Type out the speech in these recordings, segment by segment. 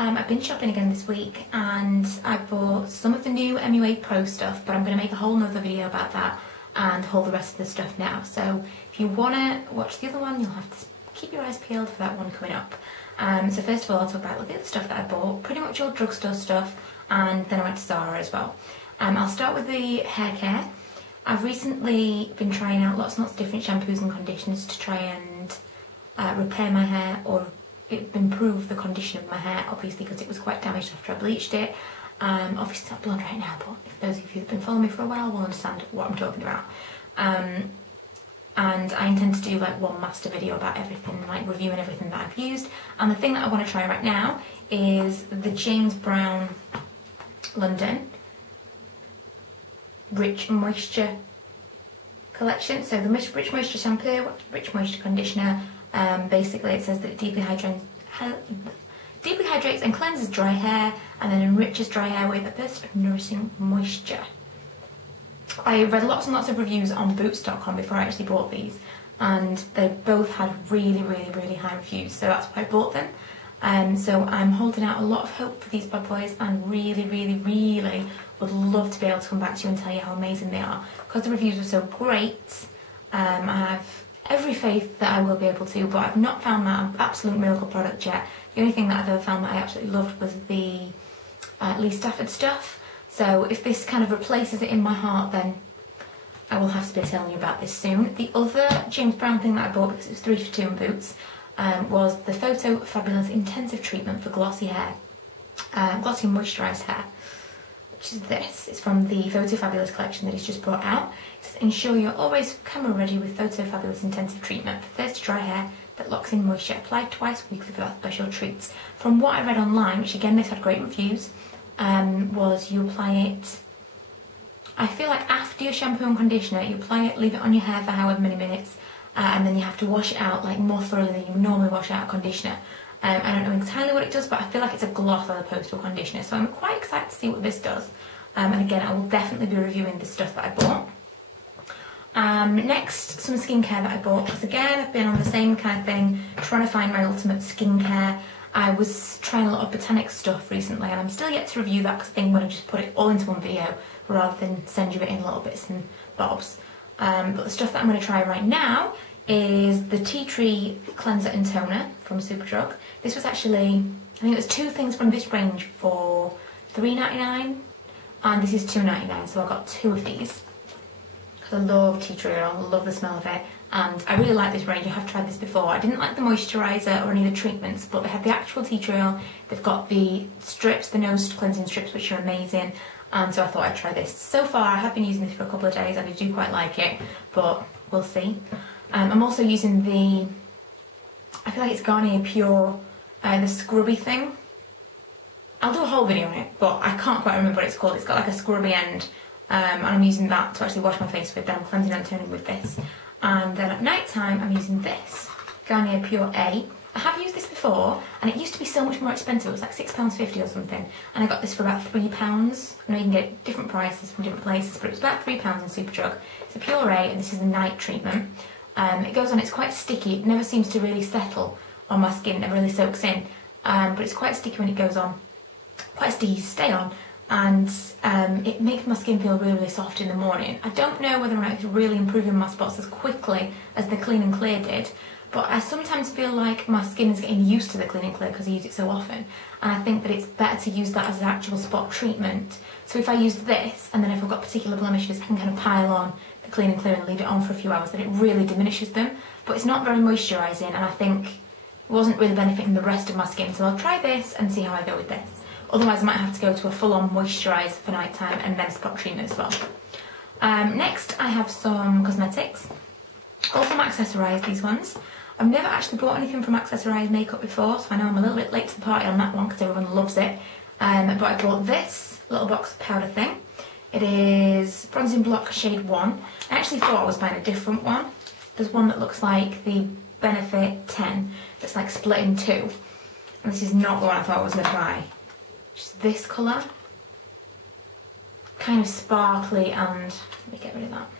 I've been shopping again this week and I bought some of the new MUA Pro stuff, but I'm going to make a whole nother video about that and haul the rest of the stuff now. So if you want to watch the other one, you'll have to keep your eyes peeled for that one coming up. So first of all, I'll talk about the stuff that I bought, pretty much all drugstore stuff, and then I went to Zara as well. I'll start with the hair care. I've recently been trying out lots and lots of different shampoos and conditioners to try and repair my hair or improve the condition of my hair, obviously because it was quite damaged after I bleached it. Obviously it's not blonde right now, but if those of you that have been following me for a while will understand what I'm talking about. And I intend to do like one master video about everything, like reviewing everything that I've used. And the thing that I want to try right now is the James Brown London Rich Moisture collection. So the Rich Moisture shampoo, Rich Moisture conditioner. Basically it says that it deeply hydrates and cleanses dry hair and then enriches dry hair with a burst of nourishing moisture. I read lots and lots of reviews on boots.com before I actually bought these, and they both had really high reviews, so that's why I bought them. So I'm holding out a lot of hope for these bad boys and really would love to be able to come back to you and tell you how amazing they are. Because the reviews were so great, I have every faith that I will be able to, but I've not found that absolute miracle product yet. The only thing that I've ever found that I absolutely loved was the Lee Stafford stuff. So if this kind of replaces it in my heart, then I will have to be telling you about this soon. The other James Brown thing that I bought, because it was 3 for 2 in Boots, was the Photo Fabulous Intensive Treatment for glossy hair, glossy moisturised hair, which is this. It's from the Photo Fabulous collection that he's just brought out. It says, ensure you're always camera ready with Photo Fabulous Intensive Treatment for thirsty dry hair that locks in moisture, applied twice weekly without special treats. From what I read online, which again this had great reviews, was you apply it, I feel like after your shampoo and conditioner, you apply it, leave it on your hair for however many minutes, and then you have to wash it out like more thoroughly than you would normally wash out a conditioner. I don't know entirely what it does, but I feel like it's a gloss as opposed to a conditioner, so I'm quite excited to see what this does. And again, I will definitely be reviewing the stuff that I bought. Next, some skincare that I bought, because again, I've been on the same kind of thing, trying to find my ultimate skincare. I was trying a lot of botanic stuff recently, and I'm still yet to review that because I think I'm going to just put it all into one video rather than send you it in little bits and bobs. But the stuff that I'm going to try right now is the Tea Tree Cleanser and Toner from Superdrug. This was actually, I think it was 2 things from this range for $3.99, and this is $2.99, so I got 2 of these. Because I love tea tree oil, I love the smell of it, and I really like this range. I have tried this before. I didn't like the moisturiser or any of the treatments, but they had the actual tea tree oil. They've got the strips, the nose cleansing strips, which are amazing, and so I thought I'd try this. So far I have been using this for a couple of days and I do quite like it, but we'll see. I'm also using the, I feel like it's Garnier Pure, the scrubby thing. I'll do a whole video on it, but I can't quite remember what it's called. It's got like a scrubby end, and I'm using that to actually wash my face with. Then I'm cleansing and toning with this. And then at night time I'm using this, Garnier Pure A. I have used this before, and it used to be so much more expensive. It was like £6.50 or something, and I got this for about £3. I know you can get different prices from different places, but it was about £3 in Superdrug. It's a Pure A, and this is a night treatment. It goes on, it's quite sticky. It never seems to really settle on my skin, it never really soaks in, but it's quite sticky when it goes on, quite sticky to stay on, and it makes my skin feel really soft in the morning. I don't know whether or not it's really improving my spots as quickly as the Clean and Clear did, but I sometimes feel like my skin is getting used to the Clean and Clear because I use it so often, and I think that it's better to use that as an actual spot treatment. So if I used this, and then if I've got particular blemishes, I can kind of pile on the Clean and Clear and leave it on for a few hours, then it really diminishes them, but it's not very moisturising, and I think it wasn't really benefiting the rest of my skin, so I'll try this and see how I go with this. Otherwise I might have to go to a full-on moisturiser for night time and then spot treatment as well. Next I have some cosmetics, all from Accessorize, these ones. I've never actually bought anything from Accessorize makeup before, so I know I'm a little bit late to the party on that one because everyone loves it. But I bought this little box of powder thing. It is Bronzing Block Shade 1. I actually thought I was buying a different one. There's one that looks like the Benefit 10 that's like split in 2. And this is not the one I thought I was going to buy. Just this colour. Kind of sparkly and, let me get rid of that.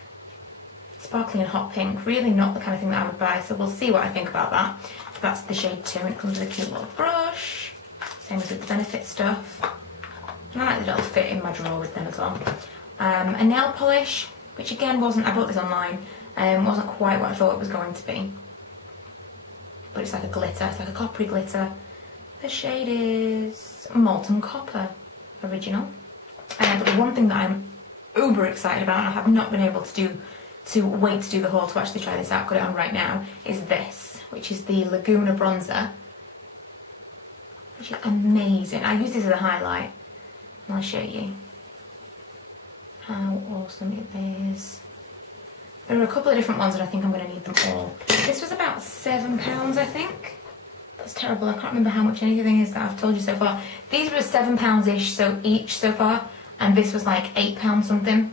Sparkly and hot pink. Really not the kind of thing that I would buy, so we'll see what I think about that. That's the shade 2, and it comes with a cute little brush. Same as with the Benefit stuff. And I like that it'll fit in my drawer with them as well. A nail polish, which again wasn't, I bought this online, wasn't quite what I thought it was going to be. But it's like a glitter, it's like a coppery glitter. The shade is Molten Copper Original. But the one thing that I'm uber excited about, and I have not been able to wait to do the haul to actually try this out, got it on right now, is this, which is the Laguna Bronzer. Which is amazing. I use this as a highlight, and I'll show you how awesome it is. There are a couple of different ones and I think I'm going to need them all. This was about £7, I think. That's terrible, I can't remember how much anything is that I've told you so far. These were £7-ish so each so far, and this was like £8 something.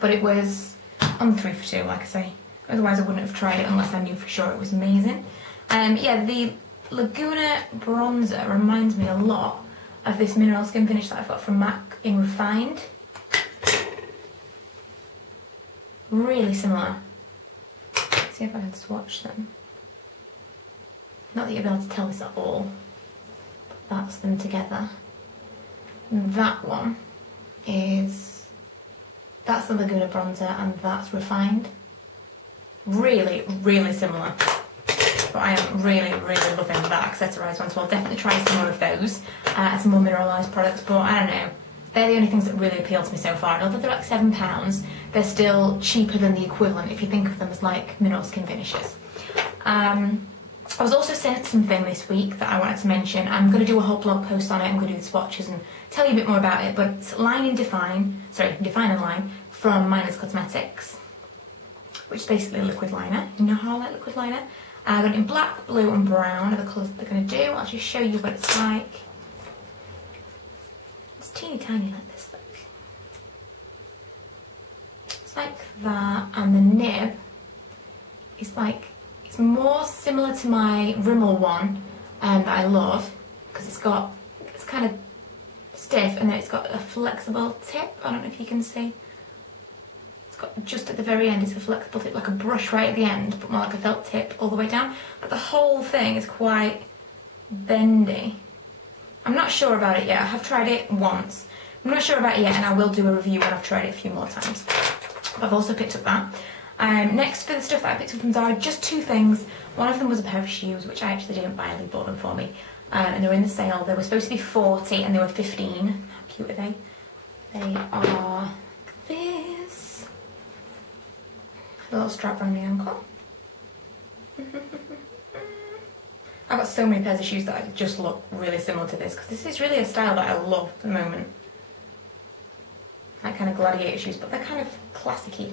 But it was on 3 for 2, like I say. Otherwise I wouldn't have tried it unless I knew for sure it was amazing. Yeah, the Laguna Bronzer reminds me a lot of this mineral skin finish that I've got from MAC in Refined. Really similar. Let's see if I can swatch them. Not that you'll be able to tell this at all, but that's them together. And that one is, that's the Laguna Bronzer and that's Refined. Really, really similar. But I am really, really loving that accessorize one, so I'll definitely try some more of those, some more mineralised products, but I don't know. They're the only things that really appeal to me so far, and although they're like £7, they're still cheaper than the equivalent if you think of them as like mineral skin finishes. I was also sent something this week that I wanted to mention. I'm going to do a whole blog post on it, I'm going to do the swatches and tell you a bit more about it, but it's Line in Define, Define and Line from Miners Cosmetics, which is basically a liquid liner. You know how I like liquid liner? I've got it in black, blue and brown are the colours that they're going to do. I'll just show you what it's like. It's teeny tiny like this, look. It's like that, and the nib is like, it's more similar to my Rimmel one that I love, because it's kind of stiff and then it's got a flexible tip. I don't know if you can see. It's got just at the very end, it's a flexible tip, like a brush right at the end, but more like a felt tip all the way down. But the whole thing is quite bendy. I'm not sure about it yet. I have tried it once. I'm not sure about it yet, and I will do a review when I've tried it a few more times. But I've also picked up that. Next, for the stuff that I picked up from Zara, just 2 things. One of them was a pair of shoes, which I actually didn't buy, they bought them for me. And they were in the sale. They were supposed to be 40 and they were 15. How cute are they? They are like this. A little strap around the ankle. I've got so many pairs of shoes that just look really similar to this, because this is really a style that I love at the moment. Like kind of gladiator shoes, but they're kind of classic-y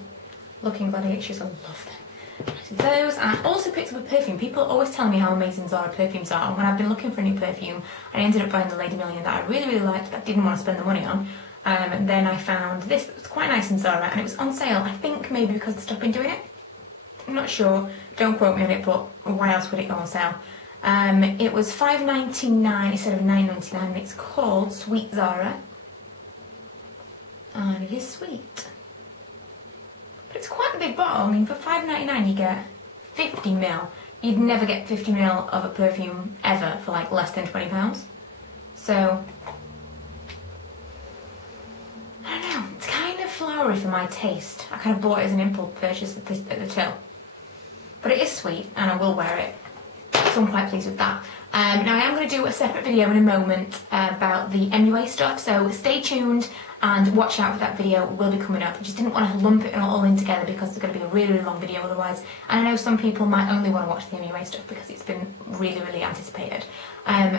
looking gladiator shoes. I love them. So those, and I also picked up a perfume. People always tell me how amazing Zara perfumes are, and when I've been looking for a new perfume, I ended up buying the Lady Million that I really, really liked, but didn't want to spend the money on. And then I found this that was quite nice in Zara, and it was on sale. I think maybe because they've stopped doing it. I'm not sure. Don't quote me on it, but why else would it go on sale? It was $5.99 instead of $9.99, and it's called Sweet Zara. And it is sweet. But it's quite a big bottle. I mean, for $5.99 you get 50ml. You'd never get 50ml of a perfume ever for like less than £20. So, I don't know, it's kind of flowery for my taste. I kind of bought it as an impulse purchase at the till. But it is sweet, and I will wear it. So I'm quite pleased with that. Now I am going to do a separate video in a moment about the MUA stuff, so stay tuned and watch out for that video. It will be coming up. I just didn't want to lump it all in together because it's going to be a really, really long video otherwise. And I know some people might only want to watch the MUA stuff because it's been really, really anticipated.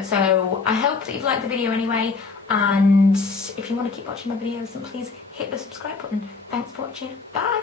So I hope that you've liked the video anyway, and if you want to keep watching my videos, then please hit the subscribe button. Thanks for watching. Bye!